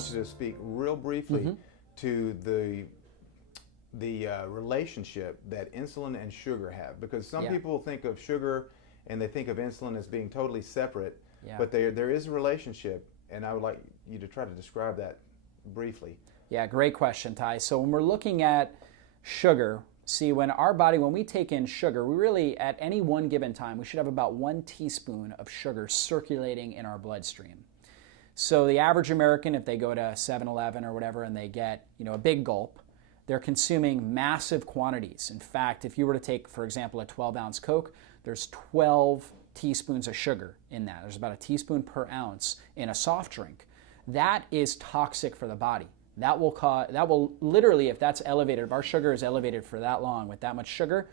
want you to speak real briefly to the relationship that insulin and sugar have, because some people think of sugar and they think of insulin as being totally separate, but there is a relationship, and I would like you to try to describe that briefly. Yeah, great question, Ty. So when we're looking at sugar, see, when we take in sugar, we really, at any one given time, we should have about 1 teaspoon of sugar circulating in our bloodstream. So the average American, if they go to 7-Eleven or whatever and they get, a big gulp, they're consuming massive quantities. In fact, if you were to take, for example, a 12-ounce Coke, there's 12 teaspoons of sugar in that. There's about a teaspoon per ounce in a soft drink. That is toxic for the body. That will literally, if that's elevated, if our sugar is elevated for that long with that much sugar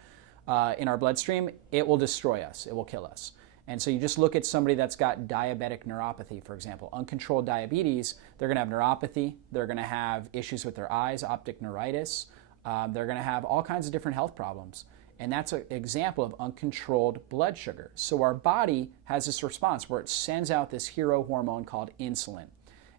in our bloodstream, it will destroy us. It will kill us. And so you just look at somebody that's got diabetic neuropathy, for example, uncontrolled diabetes, they're going to have neuropathy, they're going to have issues with their eyes, optic neuritis, they're going to have all kinds of different health problems. And that's an example of uncontrolled blood sugar. So our body has this response where it sends out this hero hormone called insulin.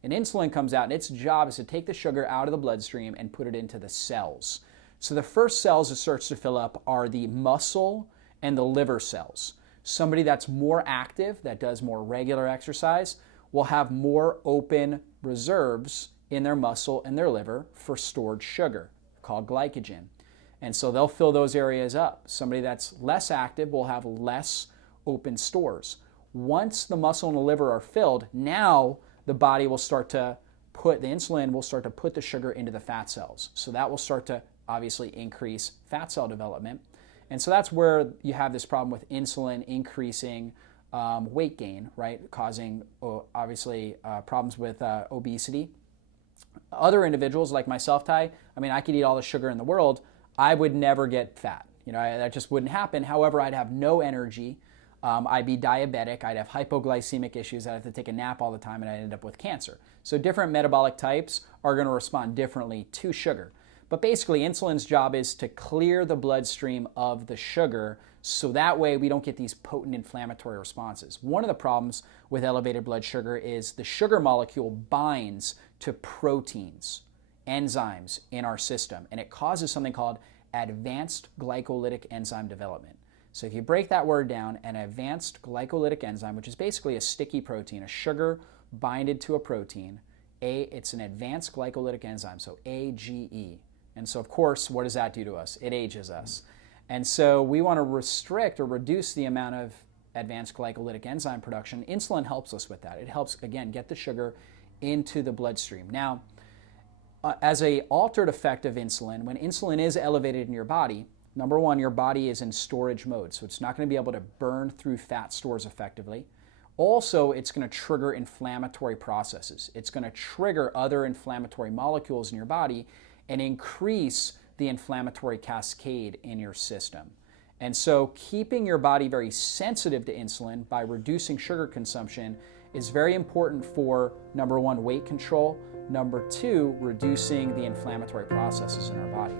And insulin comes out, and its job is to take the sugar out of the bloodstream and put it into the cells. So the first cells it starts to fill up are the muscle and the liver cells. Somebody that's more active, that does more regular exercise, will have more open reserves in their muscle and their liver for stored sugar, called glycogen. And so they'll fill those areas up. Somebody that's less active will have less open stores. Once the muscle and the liver are filled, now the body will start to the insulin will start to put the sugar into the fat cells. So that will start to obviously increase fat cell development. And so that's where you have this problem with insulin increasing weight gain, right? Causing obviously problems with obesity. Other individuals like myself, Ty, I could eat all the sugar in the world. I would never get fat. That just wouldn't happen. However, I'd have no energy. I'd be diabetic, I'd have hypoglycemic issues, I'd have to take a nap all the time, and I'd end up with cancer. So different metabolic types are going to respond differently to sugar. But basically, insulin's job is to clear the bloodstream of the sugar so that way we don't get these potent inflammatory responses. One of the problems with elevated blood sugar is the sugar molecule binds to proteins, enzymes in our system, and it causes something called advanced glycolytic enzyme development. So if you break that word down, an advanced glycolytic enzyme, which is basically a sticky protein, a sugar binded to a protein, it's an advanced glycolytic enzyme, so AGE. And so of course, what does that do to us? It ages us. And so we want to restrict or reduce the amount of advanced glycolytic enzyme production. Insulin helps us with that. It helps, again, get the sugar into the bloodstream. Now, as an altered effect of insulin, when insulin is elevated in your body, number one, your body is in storage mode, so it's not going to be able to burn through fat stores effectively. Also, it's going to trigger inflammatory processes. It's going to trigger other inflammatory molecules in your body and increase the inflammatory cascade in your system. And so keeping your body very sensitive to insulin by reducing sugar consumption is very important for, number one, weight control, number two, reducing the inflammatory processes in our body.